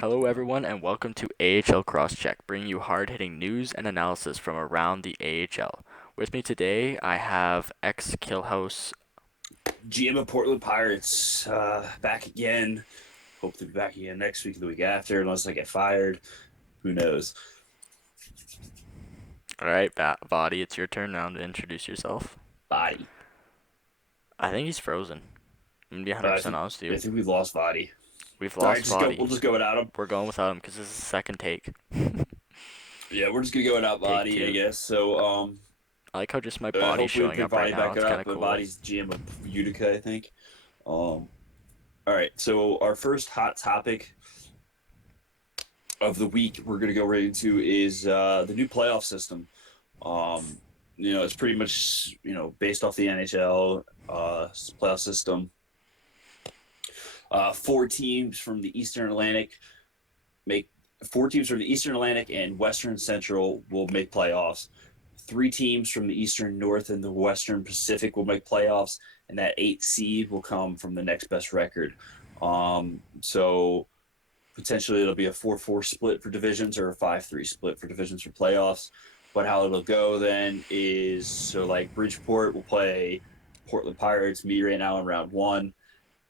Hello, everyone, and welcome to AHL Crosscheck, bringing you hard-hitting news and analysis from around the AHL. With me today, I have xKillhouse. GM of Portland Pirates, back again. Hope to be back again next week or the week after, unless I get fired. Who knows? All right, Vattyy, it's your turn now to introduce yourself. Body. I think he's frozen. I'm gonna be I 100% think honest with I you. think we lost Body. We've All right, lost just go. We'll Vattyy. just go without him. We're going without him because this is the second take. Yeah, we're just gonna go without Take Body, I two. guess. So, I like how just my body's hopefully we showing pick up right Body now. back It's kind up. of But cool. Body's GM of Utica, I think. All right. So our first hot topic of the week we're gonna go right into is the new playoff system. Um, it's pretty much based off the NHL playoff system. Four teams from the Eastern Atlantic make four teams from the Eastern Atlantic and Western Central will make playoffs. Three teams from the Eastern North and the Western Pacific will make playoffs, and that eight seed will come from the next best record. So potentially it'll be a 4-4 split for divisions or a 5-3 split for divisions for playoffs. But how it'll go then is so like Bridgeport will play Portland Pirates, me right now in round one,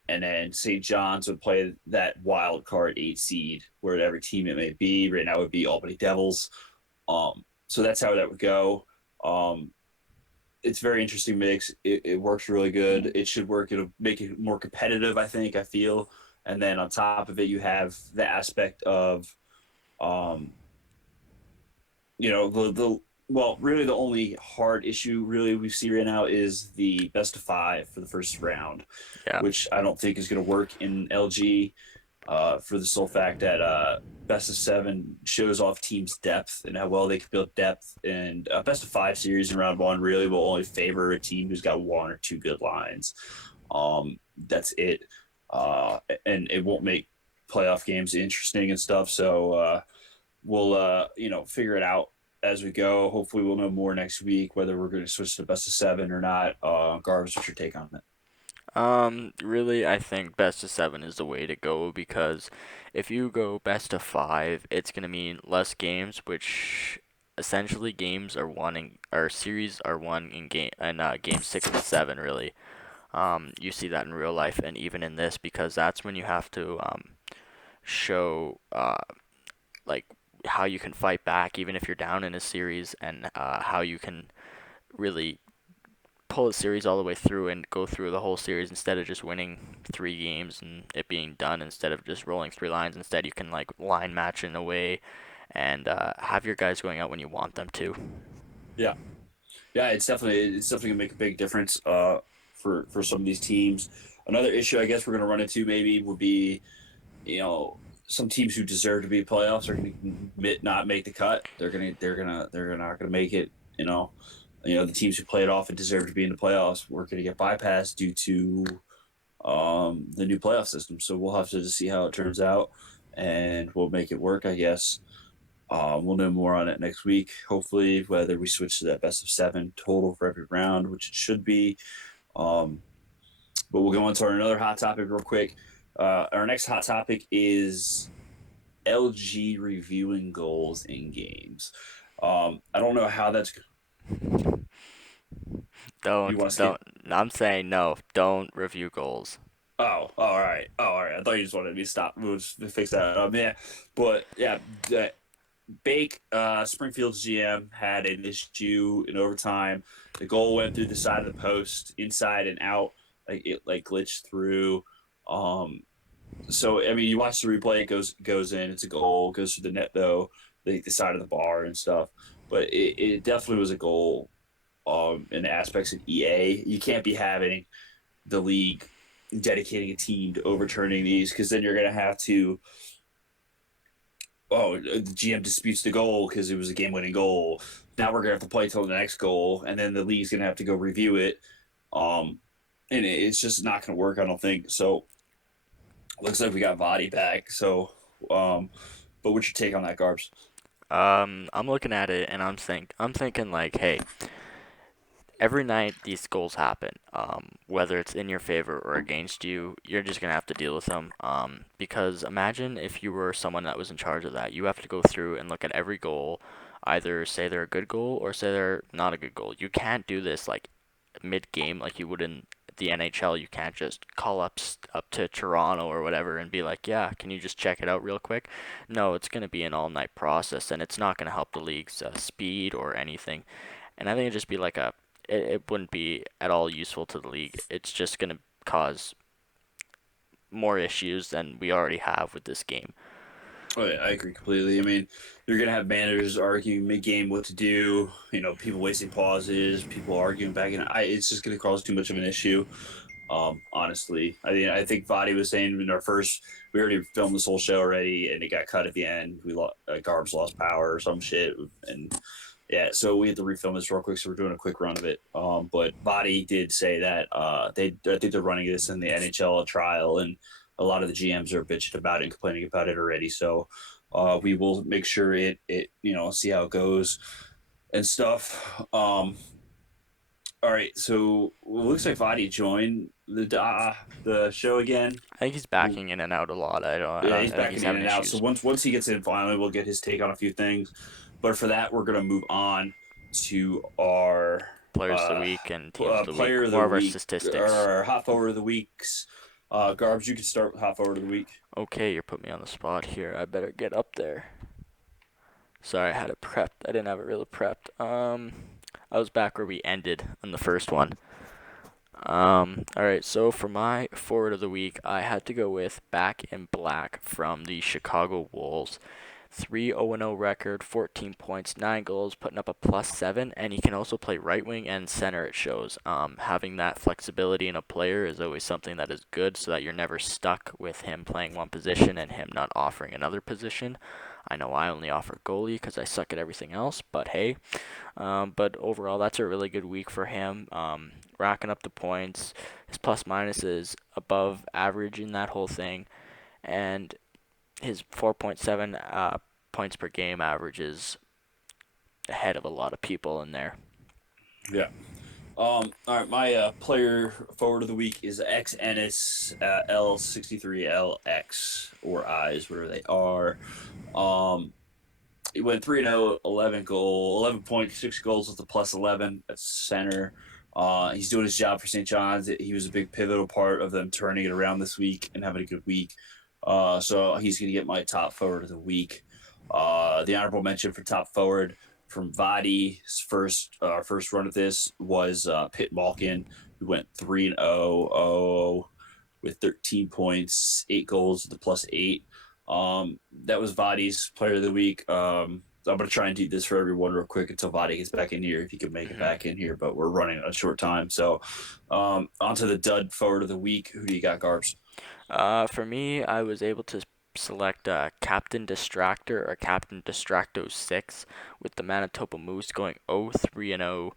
and then St. John's would play that wild card eight seed, wherever team it may be. Right now it would be Albany Devils. So that's how that would go. Um, it's a very interesting mix. It works really good. It should work. It'll make it more competitive, I think. I feel, and then on top of it, you have the aspect of, um, the well, really the only hard issue really we see right now is the best of five for the first round, Yeah. which I don't think is going to work in LG, for the sole fact that best of seven shows off teams' depth and how well they can build depth. And best of five series in round one really will only favor a team who's got one or two good lines. That's it. And it won't make playoff games interesting and stuff. So we'll figure it out as we go. Hopefully, we'll know more next week whether we're going to switch to best of seven or not. Garbs, what's your take on it? Really, I think best of seven is the way to go because if you go best of five, it's gonna mean less games, which essentially games are won in or series are won in game 6 and 7. Really, you see that in real life and even in this because that's when you have to show like how you can fight back even if you're down in a series and how you can really pull a series all the way through and go through the whole series instead of just winning 3 games and it being done instead of just rolling 3 lines. Instead, you can like line match in a way and have your guys going out when you want them to. Yeah, yeah, it's definitely gonna make a big difference for some of these teams. Another issue I guess we're gonna run into maybe would be you know some teams who deserve to be playoffs are gonna not make the cut. They're not gonna make it. The teams who played off and deserve to be in the playoffs were gonna get bypassed due to the new playoff system. So we'll have to just see how it turns out, and we'll make it work, I guess. We'll know more on it next week, hopefully, whether we switch to that best of seven total for every round, which it should be. Um, but we'll go on to another hot topic real quick. Our next hot topic is LG reviewing goals in games. I don't know how that's. You want to skip? Don't. I'm saying no. Don't review goals. All right. Oh, all right. I thought you just wanted me to stop. We'll just fix that. Yeah, but yeah, Bake, Springfield's GM, had an issue in overtime. The goal went through the side of the post, inside and out. Like it like glitched through. Um, so I mean, you watch the replay, it goes in. It's a goal. Goes through the net though, the side of the bar and stuff. But it definitely was a goal. In the aspects of EA, you can't be having the league dedicating a team to overturning these because then you're gonna have to the GM disputes the goal because it was a game-winning goal. Now we're gonna have to play till the next goal, and then the league's gonna have to go review it. Um, and it's just not gonna work, I don't think. So looks like we got Vattyy back. So, um, but what's your take on that, Garbs? I'm looking at it and I'm thinking like, hey, every night these goals happen. Whether it's in your favor or against you, you're just gonna have to deal with them. Because imagine if you were someone that was in charge of that. You have to go through and look at every goal, either say they're a good goal or say they're not a good goal. You can't do this like mid-game like you would in the NHL. You can't just call up to Toronto or whatever and be like, yeah, can you just check it out real quick? No, it's gonna be an all-night process, and it's not gonna help the league's speed or anything. And I think it'd just be like it wouldn't be at all useful to the league. It's just going to cause more issues than we already have with this game. Oh, yeah, I agree completely. I mean, you're gonna have managers arguing mid-game what to do. People wasting pauses, people arguing back, and it's just gonna cause too much of an issue. Honestly, I think Vattyy was saying in our first, we already filmed this whole show already, and it got cut at the end. Garbs lost power or some shit, and yeah, so we had to refilm this real quick. So we're doing a quick run of it. But Vattyy did say that I think they're running this in the NHL trial, and a lot of the GMs are bitching about it and complaining about it already. So we will make sure it see how it goes and stuff. All right, so it looks like Vattyy joined the show again. I think he's backing in and out a lot. Yeah, I he's think he's backing in having and out. So issues. once he gets in, finally, we'll get his take on a few things. But for that, we're gonna move on to our Players of the uh, week and teams of the week. player of the More of our week, or statistics. our hot forward of the weeks. Garbs, you can start with hot forward of the week. Okay, you're putting me on the spot here. I better get up there. Sorry, I had it prepped. I didn't have it really prepped. I was back where we ended on the first one. All right, so for my forward of the week, I had to go with Back in Black from the Chicago Wolves. 3-0-0 record, 14 points, 9 goals, putting up a +7, and he can also play right wing and center, it shows. Having that flexibility in a player is always something that is good so that you're never stuck with him playing one position and him not offering another position. I know I only offer goalie because I suck at everything else, but hey. But overall, that's a really good week for him. Racking up the points. His plus minus is above average in that whole thing. And his 4.7 points per game average is ahead of a lot of people in there. Yeah. All right, my player forward of the week is X Ennis L63LX or Eyes, whatever they are. Um, he went 3-0, 11.6 goals with a +11 at center. He's doing his job for St. John's. He was a big pivotal part of them turning it around this week and having a good week. So he's going to get my top forward of the week. The honorable mention for top forward from Vatty's first run of this was Pitt Malkin, who went 3-0 with 13 points, 8 goals with a +8. That was Vatty's player of the week. I'm gonna try and do this for everyone real quick until Vattyy gets back in here, if he can make it hmm back in here. But we're running a short time, so on to the dud forward of the week. Who do you got, Garbs? For me, I was able to select Captain Distractor or Captain Distracto 6 with the Manitoba Moose going 0-3-0.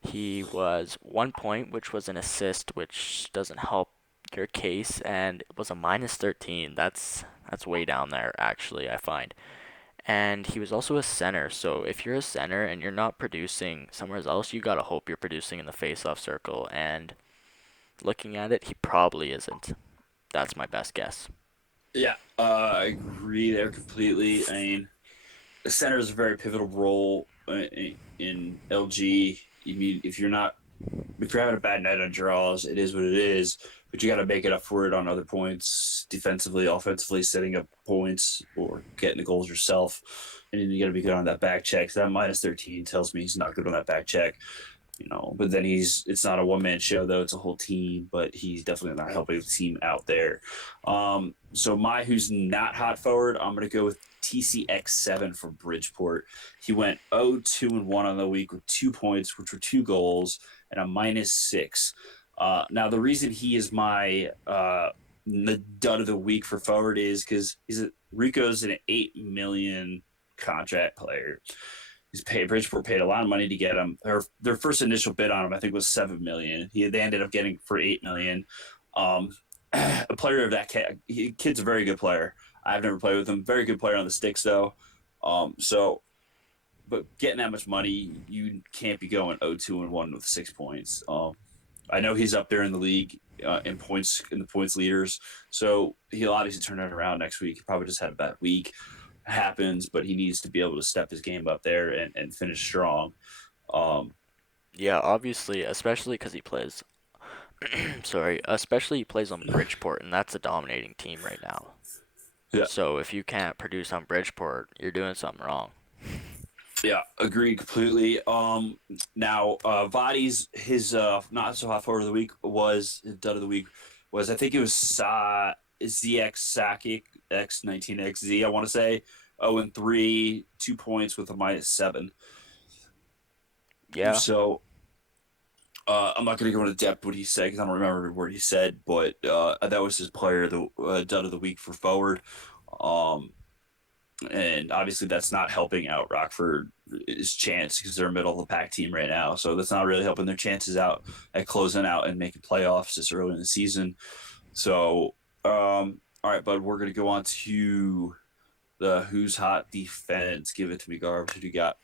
He was 1 point, which was an assist, which doesn't help your case, and it was a -13. That's way down there, actually, I find. And he was also a center, so if you're a center and you're not producing somewhere else, you gotta hope you're producing in the face-off circle. And looking at it, he probably isn't. That's my best guess. Yeah, I agree there completely. I mean, the center is a very pivotal role in LG. I mean, if you're having a bad night on draws, it is what it is. But you got to make it up for it on other points, defensively, offensively, setting up points or getting the goals yourself. And then you got to be good on that back check. So that -13 tells me he's not good on that back check. But then it's not a one man show though; it's a whole team. But he's definitely not helping the team out there. So my who's not hot forward, I'm gonna go with TCX7 from Bridgeport. He went 0-2-1 on the week with 2 points, which were 2 goals, and a -6. Now the reason he is my the dud of the week for forward is because Rico's an 8 million contract player. Bridgeport paid a lot of money to get him. Their first initial bid on him, I think, was 7 million. They ended up getting for 8 million. A player of that kid's a very good player. I've never played with him. Very good player on the sticks though. So but getting that much money, you can't be going 0-2-1 with 6 points. I know he's up there in the league in the points leaders, so he'll obviously turn it around next week. He probably just had a bad week, happens, but he needs to be able to step his game up there and finish strong. Um, Yeah, obviously, especially because he plays. Sorry, especially he plays on Bridgeport, and that's a dominating team right now. yeah, So if you can't produce on Bridgeport, you're doing something wrong. yeah, agreed completely. Now Vatty's his not so hot forward of the week was his dud of the week was I think it was ZX Sakic X19XZ I want to say 0-3, 2 points with a -7. Yeah. So I'm not going to go into depth what he said because I don't remember what he said, but that was his player the dud of the week for forward. Um, and obviously that's not helping out Rockford's chance because they're a middle of the pack team right now. So that's not really helping their chances out at closing out and making playoffs this early in the season. So, all right, bud, we're gonna go on to the who's hot defense. Give it to me, Garbs. Who do you got?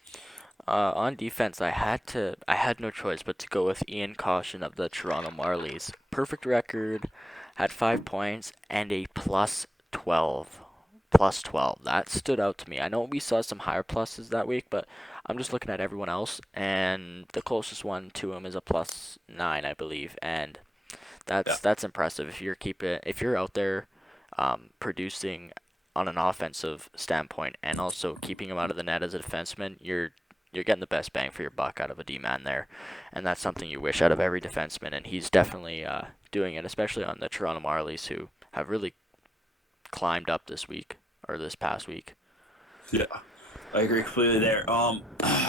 On defense, I had no choice but to go with Ian Caution of the Toronto Marlies. Perfect record, had 5 points and a plus 12. Plus 12. That stood out to me. I know we saw some higher pluses that week, but I'm just looking at everyone else, and the closest one to him is a plus 9, I believe, and Yeah, that's impressive. If you're out there, producing on an offensive standpoint and also keeping him out of the net as a defenseman, you're getting the best bang for your buck out of a D man there, and that's something you wish out of every defenseman. And he's definitely doing it, especially on the Toronto Marlies, who have really climbed up this week or this past week. yeah, I agree completely there. All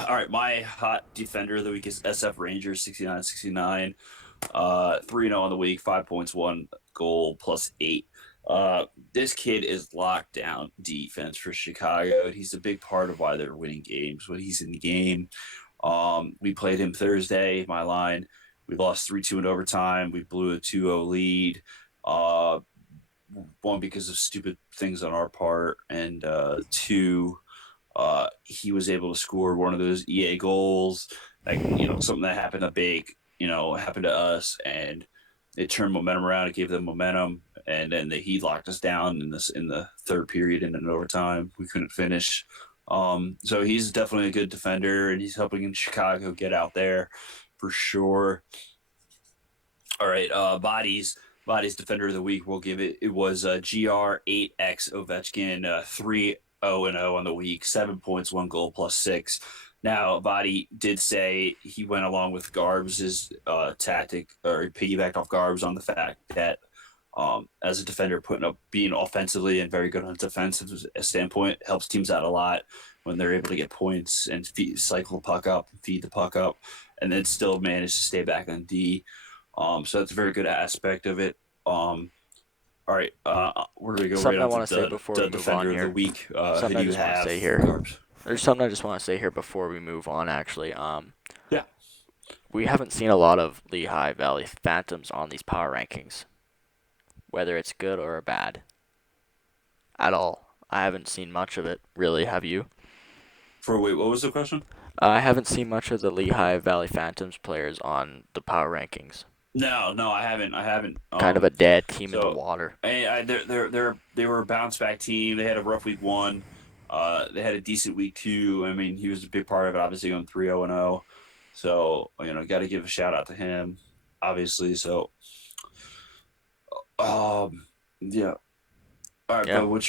right, my hot defender of the week is SF Rangers 69-69. 3-0 on the week, 5 points, 1 goal, +8. This kid is locked down defense for Chicago. He's a big part of why they're winning games when he's in the game. We played him Thursday, my line. We lost 3-2 in overtime. We blew a 2-0 lead. Uh, one, because of stupid things on our part, and two, he was able to score one of those EA goals, like something that happened to big, happened to us, and it turned momentum around. It gave them momentum, and then he locked us down in the third period and in overtime. We couldn't finish. So he's definitely a good defender, and he's helping in Chicago get out there for sure. All right, bodies defender of the week. We'll give it. It was GR8X Ovechkin 3-0-0 on the week, 7 points, 1 goal, +6. Now, Body did say he went along with Garbs' tactic, or he piggybacked off Garbs on the fact that as a defender, being offensively and very good on defensive standpoint helps teams out a lot when they're able to get points and cycle the puck up, feed the puck up, and then still manage to stay back on D. So that's a very good aspect of it. All right, we're gonna go right Something I on to want to say before we the move on defender of the here. week. Who Something do I you just want to have, say here. Garbs? There's something I just want to say here before we move on. Actually, Yeah, we haven't seen a lot of Lehigh Valley Phantoms on these power rankings, whether it's good or bad, at all. I haven't seen much of it, really. Have you? for wait, what was the question? I haven't seen much of the Lehigh Valley Phantoms players on the power rankings. No, no, I haven't. I haven't. Kind of a dead team in the So water. they were a bounce back team. They had a rough week one. They had a decent week two. I mean, he was a big part of it. Obviously, going 3-0-0. So got to give a shout out to him. Obviously, so yeah. All right, Yeah. but what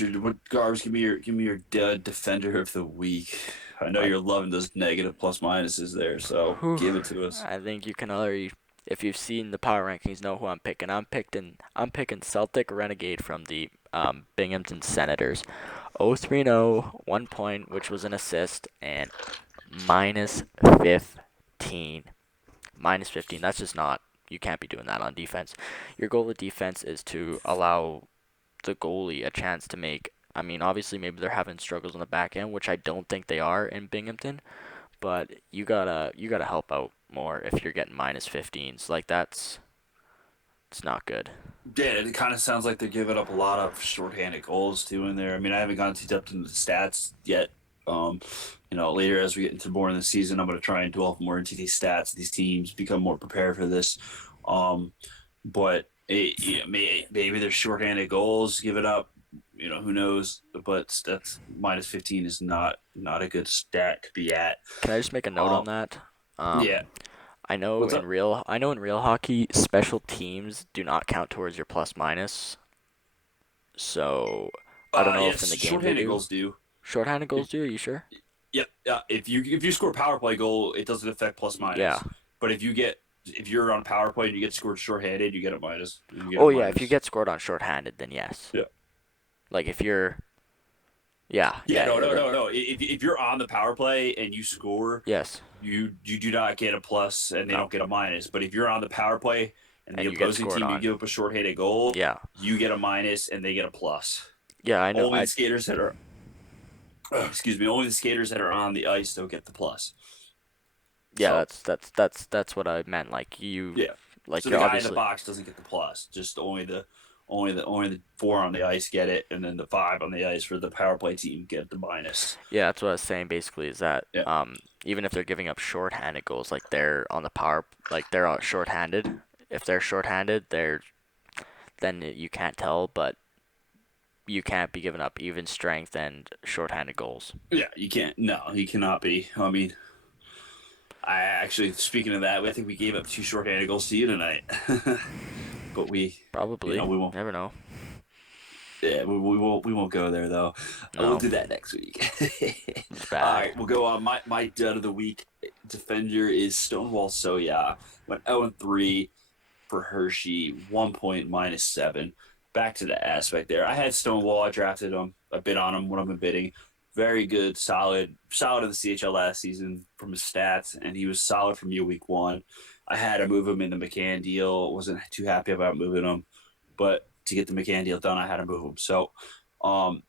Garbs? Give me your defender of the week. I know My, you're loving those negative plus minuses there, so whew, give it to us. I think you can already, if you've seen the power rankings, know who I'm picking. I'm picking Celtic Renegade from the Binghamton Senators. 0-3-0, 1 point, which was an assist, and minus 15. Minus 15. That's just not. You can't be doing that on defense. Your goal of defense is to allow the goalie a chance to make. I mean, obviously, maybe they're having struggles on the back end, which I don't think they are in Binghamton. But you gotta help out more if you're getting minus 15s. Like it's not good. Yeah, it kind of sounds like they're giving up a lot of shorthanded goals too in there. I mean, I haven't gone too deep into the stats yet, later as we get into more in the season, I'm going to try and delve more into these stats, these teams, become more prepared for this. But maybe there's shorthanded goals given up. Who knows? But that's minus 15 is not a good stat to be at. Can I just make a note on Um, that? yeah. Um, What's up? I know in real hockey, special teams do not count towards your plus minus. So I don't know Yes, if in the game they shorthanded do. goals do. Shorthanded If goals do. Are you sure? Yep. If you score a power play goal, it doesn't affect plus Yeah. minus. But if you're on power play and you get scored shorthanded, you get a minus. You get a Oh yeah. If you minus. get scored on shorthanded, then yes. Yeah. Like if you're. Yeah. Yeah. Yeah. No. Yeah. No. Then No. No. If you're on the power play and you score, yes. you do not get a plus and they No. don't get a minus. But if you're on the power play and the And you get opposing scored team you on. give up a shorthanded goal, Yeah. you get a minus and they get a plus. Yeah. I know. Only the skaters that are excuse me, only the skaters that are on the ice don't get the plus. Yeah. So That's what I meant. yeah. Like So the you're guy in the obviously. box doesn't get the plus. Just only the four on the ice get it, and then the five on the ice for the power play team get the minus. Yeah. That's what I was saying. Basically, is that Yeah. even if they're giving up shorthanded goals, like they're on the power, like they're shorthanded. If they're shorthanded, then you can't tell, but you can't be giving up even strength and shorthanded goals. Yeah, you can't. No, he cannot be. I mean, I actually, speaking of that, I think we gave up two shorthanded goals to you tonight. But Probably. we won't. Never know. Yeah, we won't go there though. We'll No. do that next week. It's All bad. right, we'll go on. My dud of the week defender is Stonewall Soya. Went 0-3 for Hershey, 1 point -7. Back to the aspect there. I had Stonewall. I drafted him. I bid on him when I've been bidding. Very good, solid in the CHL last season from his stats, and he was solid from year week one. I had to move him in the McCann deal. Wasn't too happy about moving him, but to get the McCann deal done, I had to move him. So, um,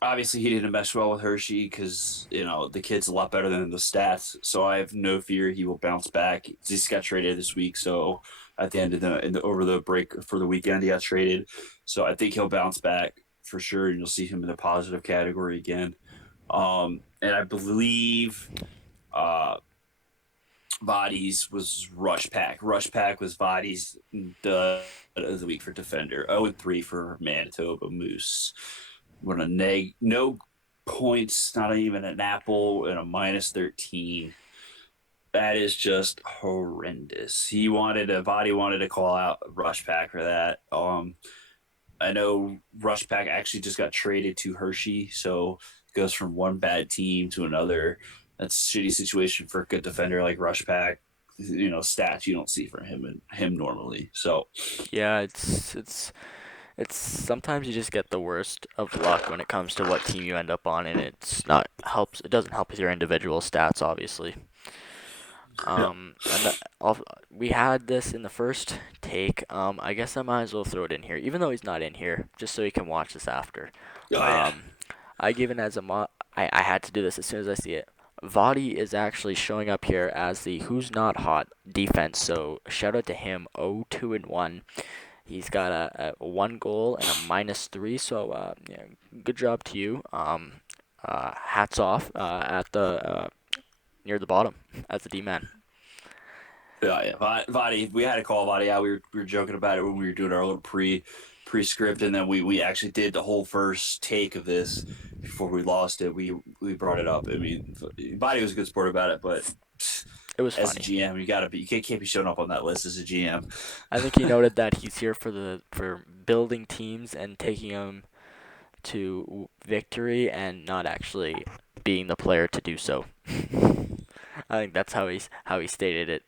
obviously he didn't mesh well with Hershey because the kid's a lot better than the stats. So I have no fear he will bounce back. He just got traded this week, so at the end of over the break for the weekend he got traded. So I think he'll bounce back for sure, and you'll see him in the positive category again. And I believe uh, Vatty's was Rush Pack. Rush Pack was Vatty's of the week for defender. 0-3 for Manitoba Moose. What a no points, not even an apple, and a -13. That is just horrendous. Vatty wanted to call out Rush Pack for that. I know Rush Pack actually just got traded to Hershey, so it goes from one bad team to another. That's a shitty situation for a good defender like Rush Pack. Stats you don't see from him normally. So Yeah, it's sometimes you just get the worst of luck when it comes to what team you end up on, and it doesn't help with your individual stats, obviously. yeah, And we had this in the first take. I guess I might as well throw it in here, even though he's not in here, just so he can watch this after. oh yeah, Um, I gave it as a I had to do this as soon as I see it. Vattyy is actually showing up here as the who's not hot defense, so shout out to him. 0-2-1. He's got a one goal and a -3, so yeah, good job to you. Hats off at the near the bottom as the D man. yeah. Vatty, we had to call Vatty out. We were joking about it when we were doing our little pre-script, and then we actually did the whole first take of this before we lost it. We brought it up. I mean, Vatty was a good sport about it, but It was as a funny. GM, you can't be showing up on that list as a GM. I think he noted that he's here for building teams and taking them to victory and not actually being the player to do so. I think that's how he stated it.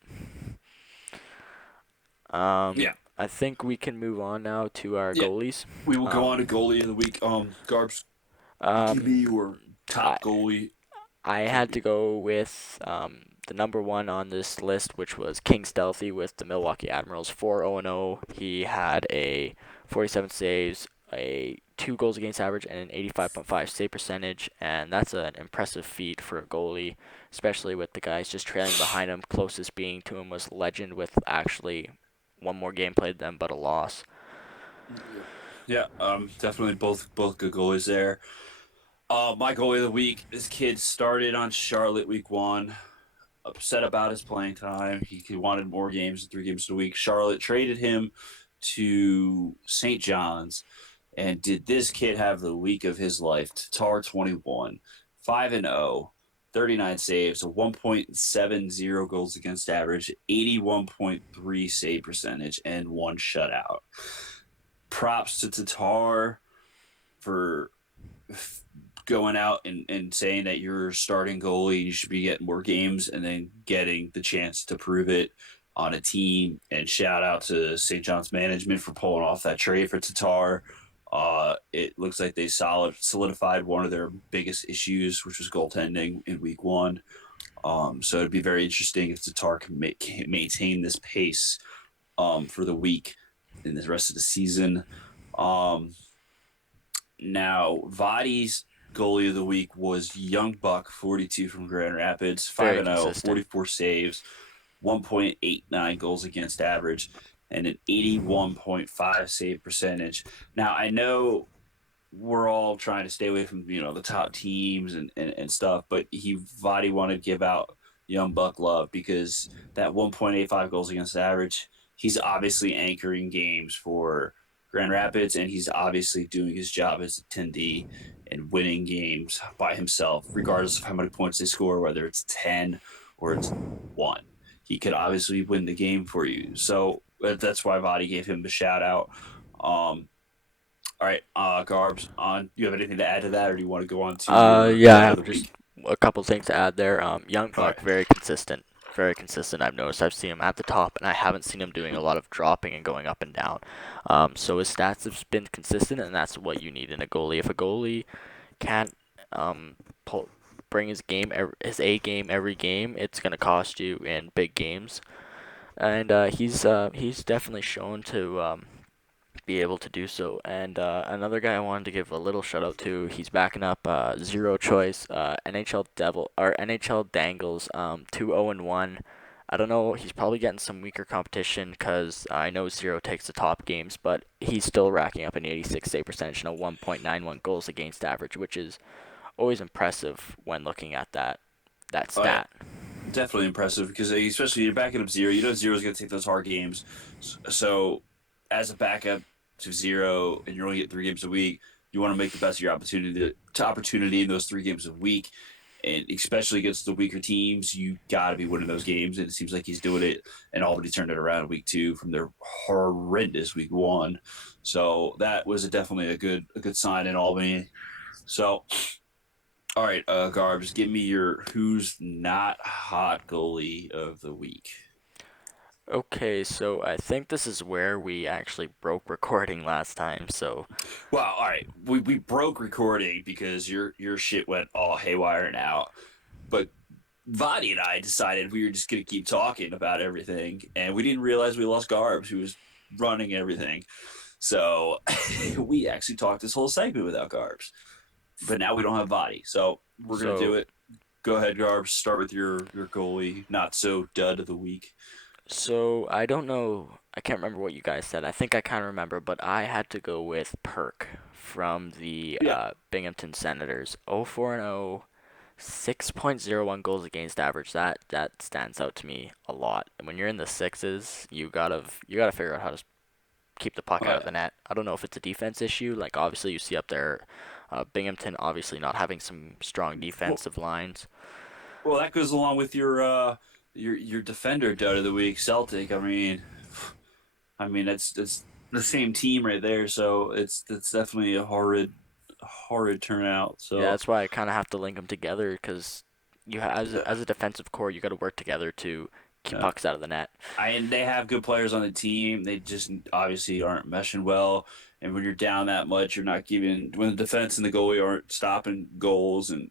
Yeah, I think we can move on now to our yeah. goalies. We will go on to Um, goalie of the week. Garbs, give um, me your I top goalie I for the had to week. go with the number one on this list, which was King Stealthy with the Milwaukee Admirals, 4-0-0. He had a 47 saves, a 2 goals against average, and an 85.5 save percentage, and that's an impressive feat for a goalie, especially with the guys just trailing behind him. Closest being to him was Legend with actually one more game played than but a loss. Yeah, definitely both good goalies there. My goalie of the week. This kid started on Charlotte week 1. Upset about his playing time. He wanted more games, 3 games a week. Charlotte traded him to St. John's, and did this kid have the week of his life? Tatar 21, 5-0, 39 saves, a 1.70 goals against average, 81.3 save percentage, and 1 shutout. Props to Tatar for going out and saying that you're starting goalie, you should be getting more games, and then getting the chance to prove it on a team. And shout out to St. John's management for pulling off that trade for Tatar. It looks like they solidified one of their biggest issues, which was goaltending in week 1. So it'd be very interesting if Tatar can maintain this pace for the week in the rest of the season. Um, Now, Vatty's goalie of the week was Young Buck, 42 from Grand Rapids, 5 Very and 0, consistent. 44 saves, 1.89 goals against average, and an 81.5 save percentage. Now, I know we're all trying to stay away from the top teams and stuff, but Vatty wanted to give out Young Buck love because that 1.85 goals against average, he's obviously anchoring games for Grand Rapids, and he's obviously doing his job as a 10D and winning games by himself, regardless of how many points they score, whether it's 10 or it's 1. He could obviously win the game for you. So that's why Vatty gave him the shout out. All right, Garbs, you have anything to add to that, or do you want to go on to your Yeah, I player of the have week? just a couple things to add there. Young All right. Buck, very consistent. Very consistent. I've noticed. I've seen him at the top, and I haven't seen him doing a lot of dropping and going up and down. So his stats have been consistent, and that's what you need in a goalie. If a goalie can't pull, bring his A game every game, it's gonna cost you in big games. And he's definitely shown to be able to do so. And another guy I wanted to give a little shout out to, he's backing up Zero Choice, NHL Dangles, 2-0-1. I don't know, he's probably getting some weaker competition because I know Zero takes the top games, but he's still racking up an 86 save percentage and a 1.91 goals against average, which is always impressive when looking at that All right. stat. Definitely impressive because especially you're backing up Zero. You know Zero's going to take those hard games. So as a backup to Zero, and you're only getting 3 games a week, you want to make the best of your opportunity in those 3 games a week. And especially against the weaker teams, you got to be winning those games. And it seems like he's doing it. And Albany turned it around in week 2 from their horrendous week 1. So that was definitely a good sign in Albany. So all right, Garbs, give me your who's not hot goalie of the week. Okay, so I think this is where we actually broke recording last time, so Well, all right, we broke recording because your shit went all haywire now. But Vatty and I decided we were just gonna keep talking about everything, and we didn't realize we lost Garbs, who was running everything. So we actually talked this whole segment without Garbs. But now we don't have Vatty, so we're gonna do so it. Go ahead, Garbs. Start with your goalie, not so dud of the week. So I don't know. I can't remember what you guys said. I think I kind of remember, but I had to go with Perk from the Yeah. Binghamton Senators. 0-4-0, 6.01 goals against average. That stands out to me a lot. And when you're in the sixes, you gotta figure out how to keep the puck All out right. of the net. I don't know if it's a defense issue. Like obviously you see up there, Binghamton obviously not having some strong Well, defensive lines. well, that goes along with your defender dud of the week, Celtic. I mean that's the same team right there, so it's definitely a horrid turnout. Yeah, So that's why I kind of have to link them together because as a defensive core, you got to work together to keep uh, pucks out of the net. they have good players on the team. They just obviously aren't meshing well. And when you're down that much, you're not giving when the defense and the goalie aren't stopping goals and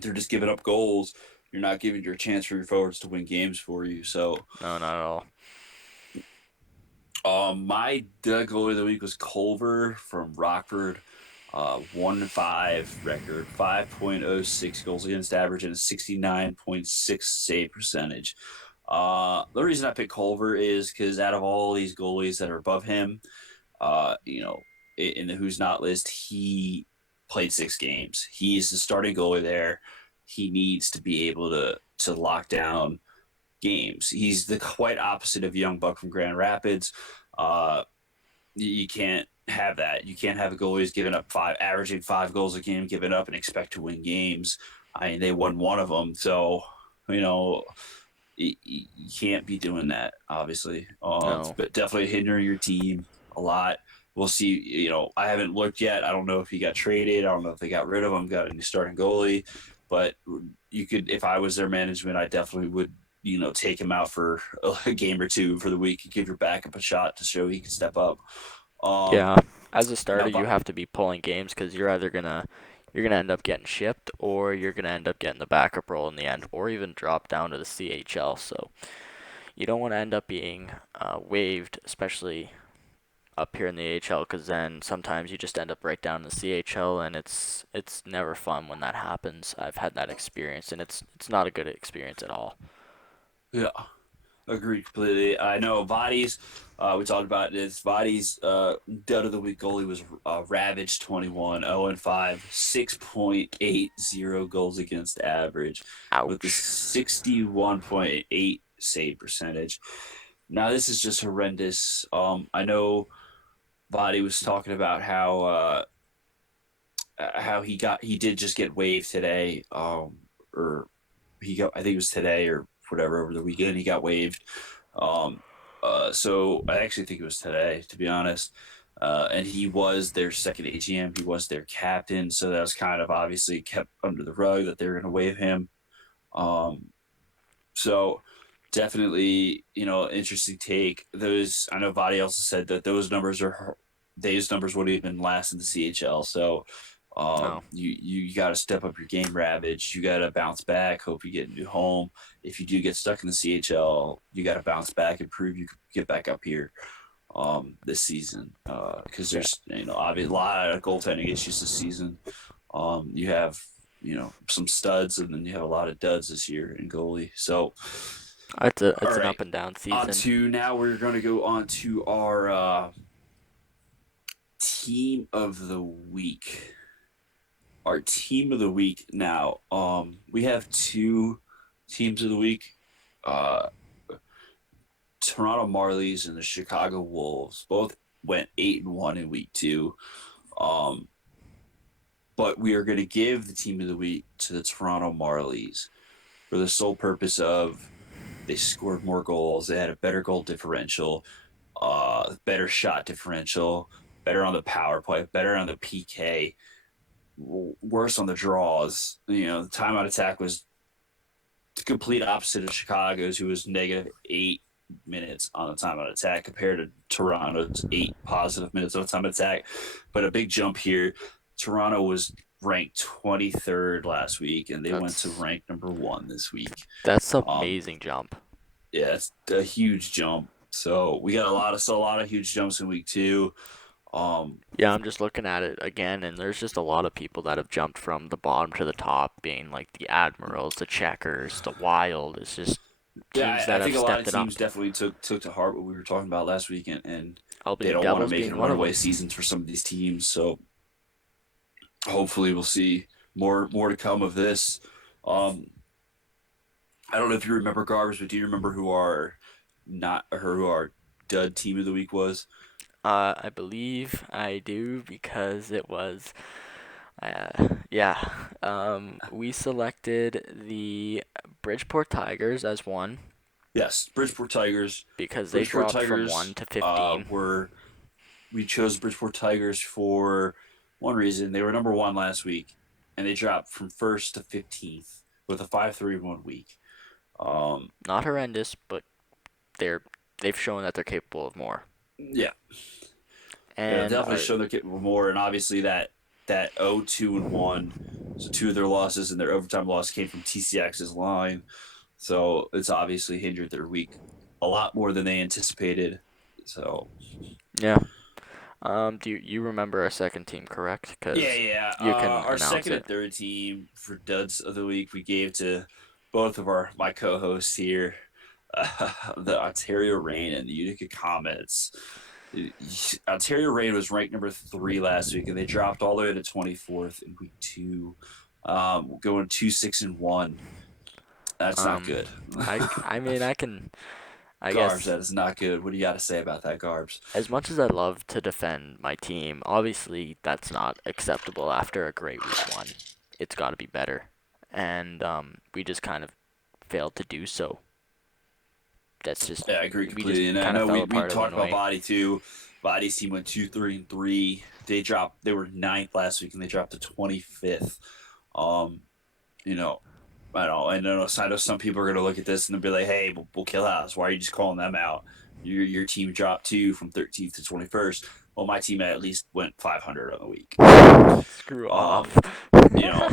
they're just giving up goals. You're not giving your chance for your forwards to win games for you. So No, not at all. my goalie of the week was Culver from Rockford. 1-5 record, 5.06 goals against average, and a 69.6 save percentage. The reason I picked Culver is because out of all these goalies that are above him, in the who's not list, he played 6 games. He's the starting goalie there. He needs to be able to lock down games. He's the quite opposite of Young Buck from Grand Rapids. Uh, you can't have that. You can't have a goalie who's giving up averaging 5 goals a game, giving up and expect to win games. I mean, they won one of them, so you know you can't be doing that. Obviously, No. but definitely hindering your team a lot. We'll see. I haven't looked yet. I don't know if he got traded. I don't know if they got rid of him, got a new starting goalie. But you could, if I was their management, I definitely would take him out for a game or two for the week and give your backup a shot to show he can step up. Um, Yeah. As a starter, now, you have to be pulling games because you're gonna end up getting shipped, or you're gonna end up getting the backup role in the end, or even drop down to the CHL. So you don't want to end up being waived, especially up here in the AHL, because then sometimes you just end up right down in the CHL, and it's never fun when that happens. I've had that experience, and it's not a good experience at all. yeah, agreed completely. I know Vatty's. We talked about this. Vatty's dud of the week goalie was Ravage 21, 0-5, 6.80 goals against average with the Ouch. 61.8 save percentage. Now this is just horrendous. I know Vatty was talking about how he did just get waived today. Or he got, I think it was today or whatever, over the weekend he got waived. Um, so I actually think it was today, to be honest. And he was their second AGM. He was their captain, so that was kind of obviously kept under the rug that they were going to waive him. Um, so definitely, interesting take. Those, I know Vadi also said that those numbers wouldn't even last in the CHL. So No. you got to step up your game, Ravage. You got to bounce back. Hope you get a new home. If you do get stuck in the CHL, you got to bounce back and prove you can get back up here this season. Because Yeah. there's obviously a lot of goaltending issues this season. You have some studs, and then you have a lot of duds this year in goalie. So, all It's an right, up and down on season. to now we're going to go on to our team of the week. Our team of the week now. We have 2 teams of the week. Uh, Toronto Marlies and the Chicago Wolves both went 8-1 in week 2. Um, but we are going to give the team of the week to the Toronto Marlies for the sole purpose of they scored more goals, they had a better goal differential, better shot differential, better on the power play, better on the PK, worse on the draws. The timeout attack was the complete opposite of Chicago's, who was -8 minutes on the timeout attack compared to Toronto's 8 positive minutes on the timeout attack. But a big jump here. Toronto was ranked 23rd last week, and they went to That's rank number 1 this week. that's an Um, amazing jump. yeah, it's a huge jump. So we got a lot of huge jumps in week 2. Um, Yeah, I'm just looking at it again, and there's just a lot of people that have jumped from the bottom to the top, being like the Admirals, the Checkers, the Wild. It's just teams yeah, that I have think a lot of stepped it teams up. definitely took to heart what we were talking about last week, and they Albany don't want to Devils make it being a one of runaway them. seasons for some of these teams. So hopefully we'll see more to come of this. Um, I don't know if you remember Garbs, but do you remember who our dud team of the week was? I believe I do because it was, yeah. We selected the Bridgeport Tigers as one Yes, Bridgeport Tigers. because they Bridgeport dropped from Tigers 1 to 15. were we chose Bridgeport Tigers for one reason. They were number 1 last week, and they dropped from first to 15th with a 5-3-1 week. Um, Not horrendous, but they're they've shown that they're capable of more. yeah, yeah, And definitely shown they're capable more, and obviously that 0-2-1. So 2 of their losses and their overtime loss came from TCX's line. So it's obviously hindered their week a lot more than they anticipated. So yeah. Do you remember our second team, correct? yeah, Because yeah. you can Our announce second it. and third team for duds of the week we gave to both of my co-hosts here, the Ontario Reign and the Utica Comets. Ontario Reign was ranked number 3 last week, and they dropped all the way to 24th in week 2, going 2-6-1. That's not Um, good. I mean, I Garbs, guess that is not good. What do you got to say about that, Garbs? as much as I love to defend my team, obviously that's not acceptable after a great week one. It's got to be better, and we just kind of failed to do so. That's just Yeah, I agree we just completely. And I kind of know fell we apart talked along the about way. Body too. Body's team went 2-3-3. They were ninth last week and they dropped to 25th. Um, you know, I know some people are gonna look at this and they'll be like, "Hey, we'll kill house. Why are you just calling them out? Your team dropped two from 13th to 21st. Well, my team at least went 500 on the week. So, Screw um, off. you know,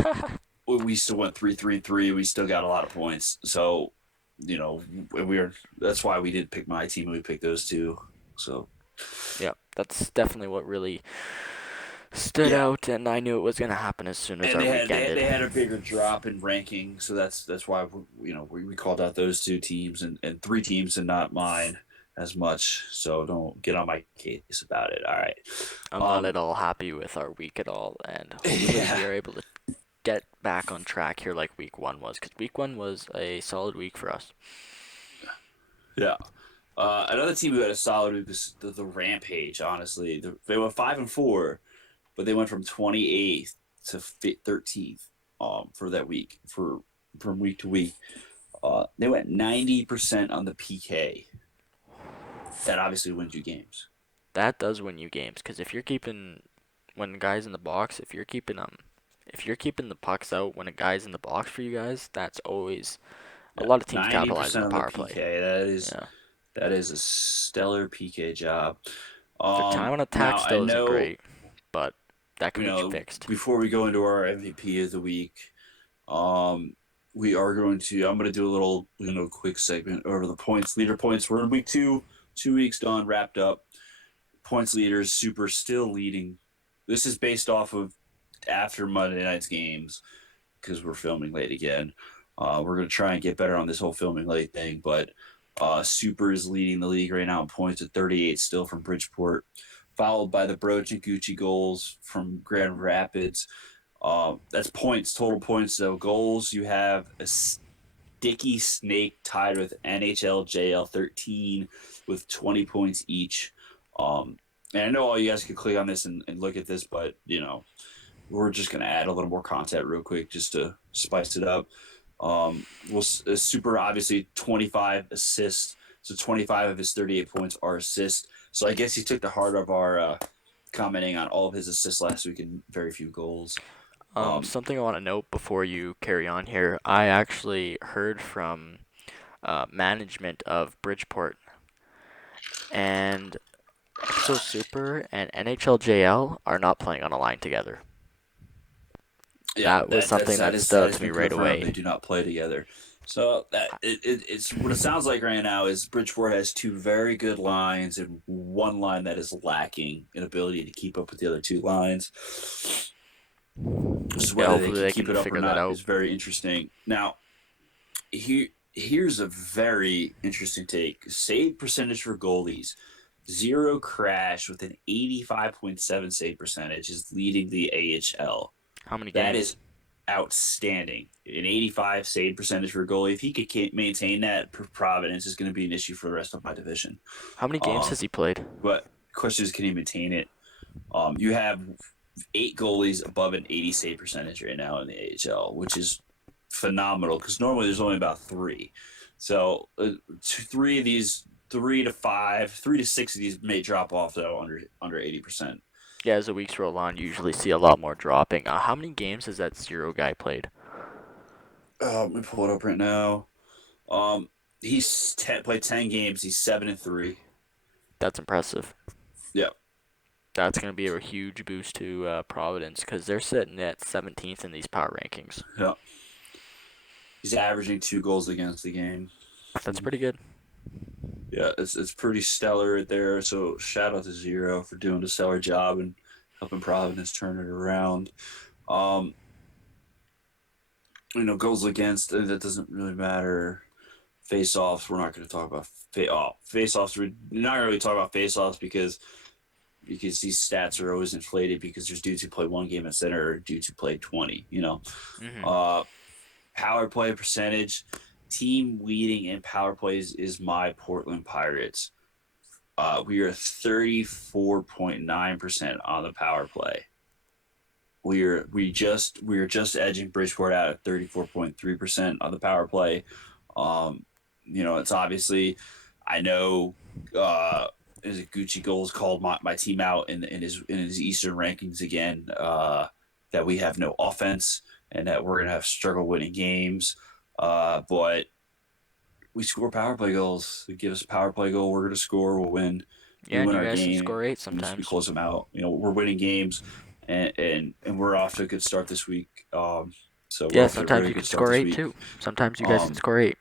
we still went 3-3-3. We still got a lot of points. So, we are. That's why we didn't pick my team. We picked those two. So Yeah, that's definitely what really stood yeah, out, and I knew it was gonna happen as soon as and our week they ended. had a bigger drop in ranking. So that's why we called out those two teams and three teams and not mine as much. So don't get on my case about it. All right. I'm not Um. at all happy with our week at all, and hopefully Yeah. we are able to get back on track here like week one was, because week one was a solid week for us. Yeah. Another team who had a solid week was the Rampage. Honestly, they went 5-4, but they went from 28th to 13th for that week from week to week. They went 90% on the PK. That obviously wins you games. That does win you games, because if you're keeping when guys in the box, if you're keeping the pucks out when a guy's in the box for you guys, that's always a Yeah, lot of teams ninety capitalize on percent the on the power play. PK. Yeah, That is a stellar PK job. their time on attack Now I still isn't know great, but that can you be know fixed. before we go into our MVP of the week, um, we are going to. I'm going to do a little quick segment over the points leader points. We're in week 2, 2 weeks done, wrapped up. Points leaders, Super still leading. This is based off of after Monday night's games because we're filming late again. We're going to try and get better on this whole filming late thing, but Super is leading the league right now in points at 38 still from Bridgeport, followed by the Broach and Gucci goals from Grand Rapids. That's points, total points. So goals, you have a Sticky Snake tied with NHL JL 13 with 20 points each. And I know all you guys could click on this and look at this, but we're just going to add a little more content real quick just to spice it up. Super obviously 25 assists. So 25 of his 38 points are assists. So I guess he took the heart of our commenting on all of his assists last week and very few goals. Something I want to note before you carry on here. I actually heard from management of Bridgeport, and Exo Super and NHLJL are not playing on a line together. Yeah, That was something that that is stood that out has to me been right confirmed. They away. do not play together. So it's what it sounds like right now is Bridgeport has two very good lines and one line that is lacking an ability to keep up with the other two lines. So Yeah, whether they hopefully can they keep can it up or figure that not out. is very interesting. Now, here's a very interesting take. Save percentage for goalies. Zero Crash with an 85.7 save percentage is leading the AHL. How many That games? is outstanding. An 85 save percentage for a goalie. If he could maintain that, Providence is going to be an issue for the rest of my division. How many games Um, has he played? but question is, can he maintain it? You have 8 goalies above an 80 save percentage right now in the AHL, which is phenomenal because normally there's only about three. So three of these, 3 to 5, 3 to 6 of these may drop off though under 80%. Yeah, as the weeks roll on, you usually see a lot more dropping. How many games has that zero guy played? Let me pull it up right now. Um, played 10 games. He's 7-3. That's impressive. Yeah, That's going to be a huge boost to Providence because they're sitting at 17th in these power rankings. yeah. He's averaging 2 goals against the game. That's pretty good. Yeah, it's pretty stellar right there. So shout out to Zero for doing a stellar job and helping Providence turn it around. Um, goals against that doesn't really matter Face-offs. We're not going to talk about face-offs. We're not going to really talk about face-offs because these stats are always inflated because there's dudes who play one game at center or dudes who play 20. Mhm. Uh, Power play percentage, team leading in power plays is my Portland Pirates. We are 34.9% on the power play. We are just edging Bridgeport out at 34.3% on the power play. Um, it's obviously, I know, is it Gucci Goals called my team out in his Eastern rankings again, that we have no offense and that we're gonna have struggle winning games. But we score power play goals. They give us a power play goal, we're gonna score. We'll win. We Yeah, and win you our guys can game. score 8 We sometimes. close them out. We're winning games, and we're off to a good start this week. So we're Yeah, off to a sometimes really you can good start score this 8 week. too. Sometimes you guys can Um, score 8.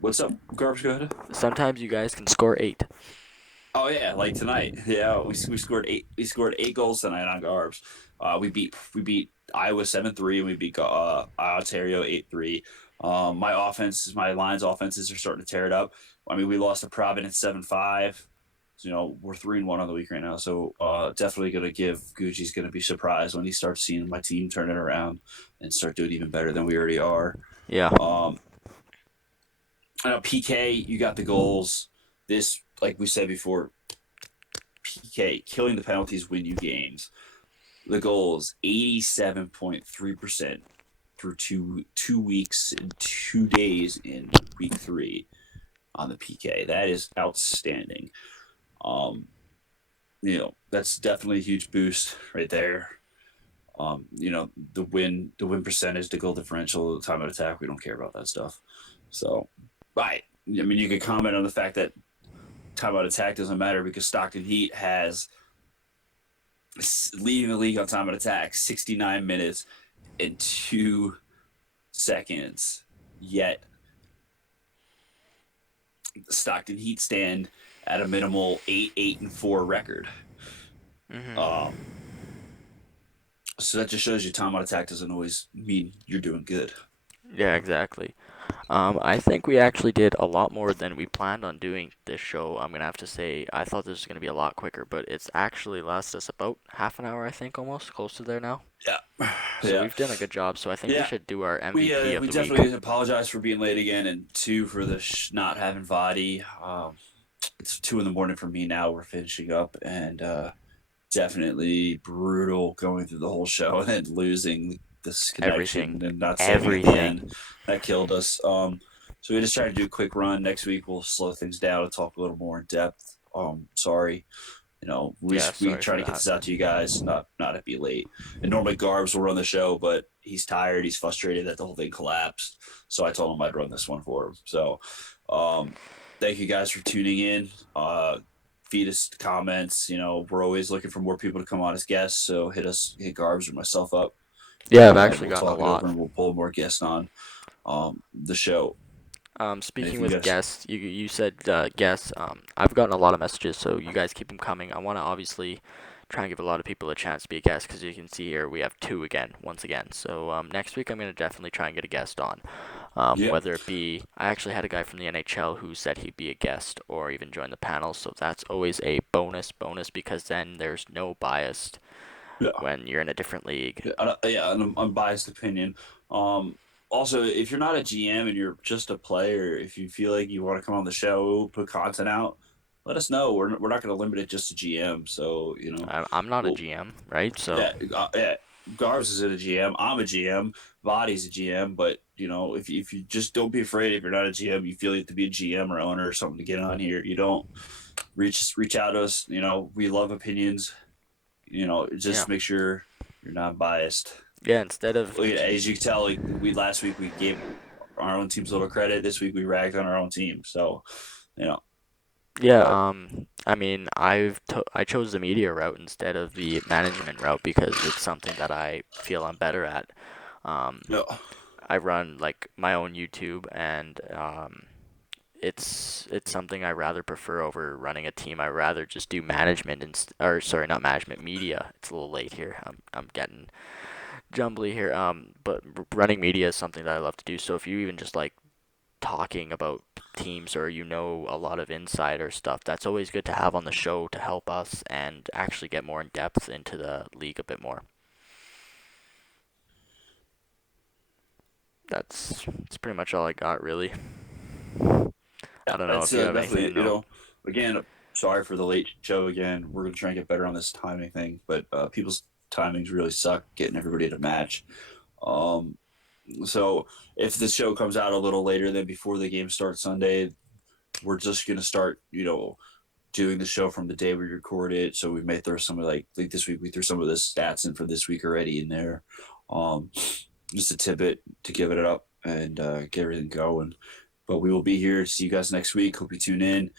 what's up, Garbs? Go ahead. Sometimes you guys can score 8. Oh yeah, like tonight. Yeah, we scored eight. We scored 8 goals tonight on Garbs. We beat Iowa 7-3, and we beat Ontario 8-3. My line's offenses are starting to tear it up. I mean, we lost to Providence 7-5. So, we're 3-1 on the week right now. So definitely gonna give Gucci's gonna be surprised when he starts seeing my team turn it around and start doing even better than we already are. Yeah. Um, I know PK, you got the goals. This, like we said before, PK, killing the penalties win you games. The goal is 87.3% through two weeks and 2 days in week 3 on the PK. That is outstanding. Um, that's definitely a huge boost right there. The win percentage, the goal differential, the time of attack, we don't care about that stuff. So, right. I mean, you could comment on the fact that time out attack doesn't matter because Stockton Heat has leading the league on time of attack 69 minutes and 2 seconds. Yet the Stockton Heat stand at a minimal 8-8-4 record. Mhm. Um, so that just shows you time on attack doesn't always mean you're doing good. Yeah, exactly. I think we actually did a lot more than we planned on doing this show. I'm gonna have to say, I thought this was gonna be a lot quicker, but it's actually lasted us about half an hour, I think, almost close to there now. Yeah, So yeah, we've done a good job. So I think we yeah. should do our We MVP uh, of we the week. definitely apologize for being late again, and two for the not having Vattyy. It's 2 in the morning for me now. We're finishing up, and definitely brutal going through the whole show and then losing this Everything, connection and not saving at the end. everything. That killed us. So we just tried to do a quick run. Next week we'll slow things down and talk a little more in depth. Sorry. Yeah, We sorry try for to get that. this out to you guys, not to be late. And normally Garbs will run the show, but he's tired. He's frustrated that the whole thing collapsed. So I told him I'd run this one for him. So, um, thank you guys for tuning in. Feed us comments. We're always looking for more people to come on as guests. So hit Garbs or myself up, Yeah, I've and actually we'll gotten a talk it over lot. and we'll pull more guests on the show. Speaking Anything you with guys? guests, you said guests. I've gotten a lot of messages, so you guys keep them coming. I want to obviously try and give a lot of people a chance to be a guest because you can see here we have two again, once again. So next week I'm gonna definitely try and get a guest on. Yeah, Whether it be, I actually had a guy from the NHL who said he'd be a guest or even join the panel, so that's always a bonus because then there's no bias yeah. when you're in a different league. Yeah, an unbiased opinion. Also, if you're not a GM and you're just a player, if you feel like you want to come on the show, put content out, let us know. We're not going to limit it just to GM. So I'm not a well, GM, right? So yeah. Garbs is a GM. I'm a GM. Body's a GM. But if you just don't be afraid. If you're not a GM, you feel you have to be a GM or owner or something to get on here. You don't reach out to us. We love opinions. yeah, Just make sure you're not biased. yeah. Instead of Look, as you can tell, like we last week we gave our own teams a little credit. This week we ragged on our own team. So, you know, Yeah, but I mean, I chose the media route instead of the management route because it's something that I feel I'm better at. Um, no, I run like my own YouTube, and it's something I rather prefer over running a team. I rather just do management or sorry, not management, media. It's a little late here. I'm getting jumbly here. But running media is something that I love to do. So if you even just like talking about teams or a lot of insider stuff. That's always good to have on the show to help us and actually get more in depth into the league a bit more. That's pretty much all I got really. I Yeah, don't know that's if you have anything to definitely, note. again, sorry for the late show again. We're going to try and get better on this timing thing, but people's timings really suck getting everybody to match. Um, so if the show comes out a little later than before the game starts Sunday, we're just going to start, doing the show from the day we record it. So we may throw some of like this week, we threw some of the stats in for this week already in there. Um, just a tidbit to give it up and get everything going. But we will be here. See you guys next week. Hope you tune in.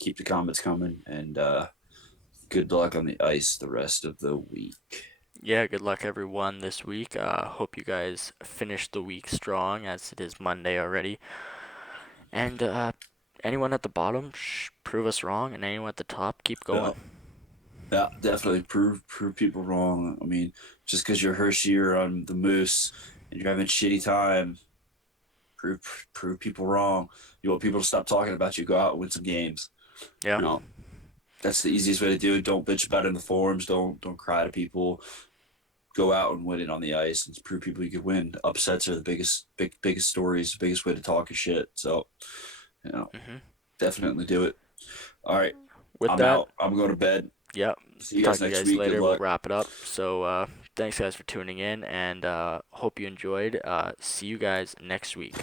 Keep the comments coming, and good luck on the ice the rest of the week. Yeah, good luck everyone this week. Hope you guys finish the week strong as it is Monday already. And anyone at the bottom, prove us wrong, and anyone at the top, keep Yeah, going. yeah, definitely prove people wrong. I mean, just because you're Hershey or on the Moose and you're having a shitty time, prove people wrong. You want people to stop talking about you. Go out and win some games. Yeah. You know, that's the easiest way to do it. Don't bitch about it in the forums. Don't cry to people. Go out and win it on the ice and prove people you could win. Upsets are the biggest stories, the biggest way to talk is shit. So, you know, hmm definitely do it. All right. With I'm that, out. I'm going to bed. yeah, See you talk guys to you next guys week. Good later. We'll luck. wrap it up. So thanks guys for tuning in, and hope you enjoyed. See you guys next week.